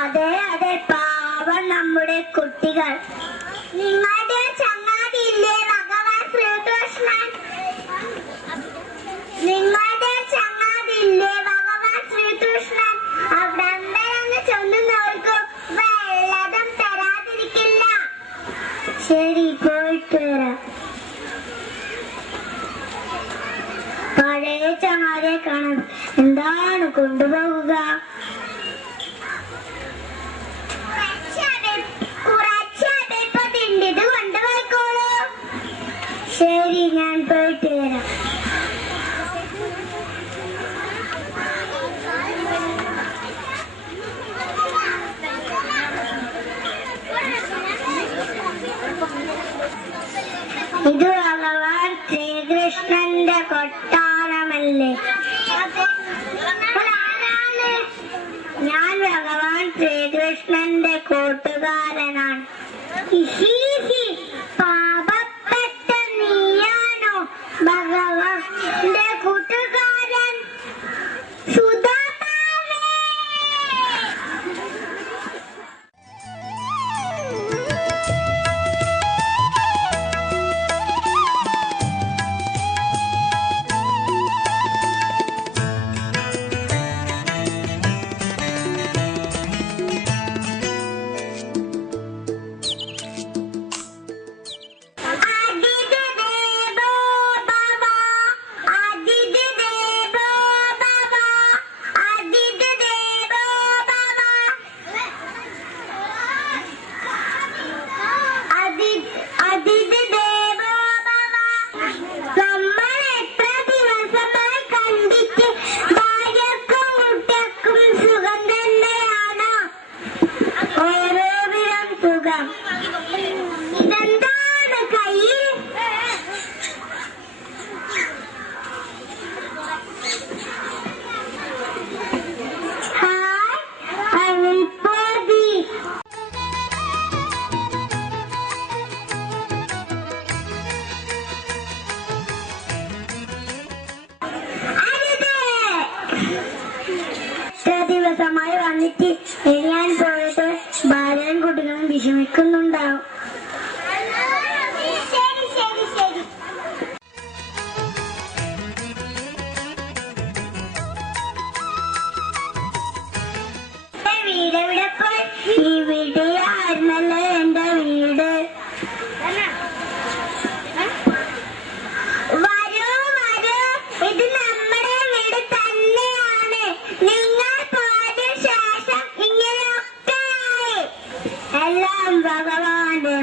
അതെ പാവം നമ്മുടെ കുട്ടികൾ. നിങ്ങളുടെ ചങ്ങാതിയില്ലേ ഭഗവാൻ ശ്രീകൃഷ്ണൻ? നിങ്ങളുടെ ചങ്ങാതിയില്ലേ ഭഗവാൻ ശ്രീകൃഷ്ണൻ? അവിടെ ചൊല്ലുന്നവർക്ക് വെള്ളതും തരാതിരിക്കില്ല. ശരി, പോയിട്ട് വരാം. പഴയ ചങ്ങാതിയെ കാണാൻ എന്താണ് കൊണ്ടുപോകുക? കൊണ്ടുപോയിക്കോളൂ. ശരി, ഞാൻ പോയിട്ട് വരാം. ഇത് ഭഗവാൻ ശ്രീകൃഷ്ണന്റെ കൊട്ടാരമല്ലേ? ഞാൻ ഭഗവാൻ ശ്രീകൃഷ്ണന്റെ കൂട്ടുകാരനാണ്. പാപപ്പെട്ട നീയാണോ ഭഗവാന്റെ കൂട്ടുകാരൻ? ദിവസമായി വന്നിട്ട് ഞാൻ പോയിട്ട് ഭാര്യയും കുട്ടികളും വിഷമിക്കുന്നുണ്ടാവും. വീട് എവിടെ പോയി? ഈ വീട്ടിലായിരുന്നല്ലേ എന്റെ വീട്. ഇത് നമ്മുടെ വീട് തന്നെയാണ്. നിങ്ങൾ പോയതിനു ശേഷം ഇങ്ങനെയൊക്കെ ആയി. എല്ലാം ഭഗവാന്റെ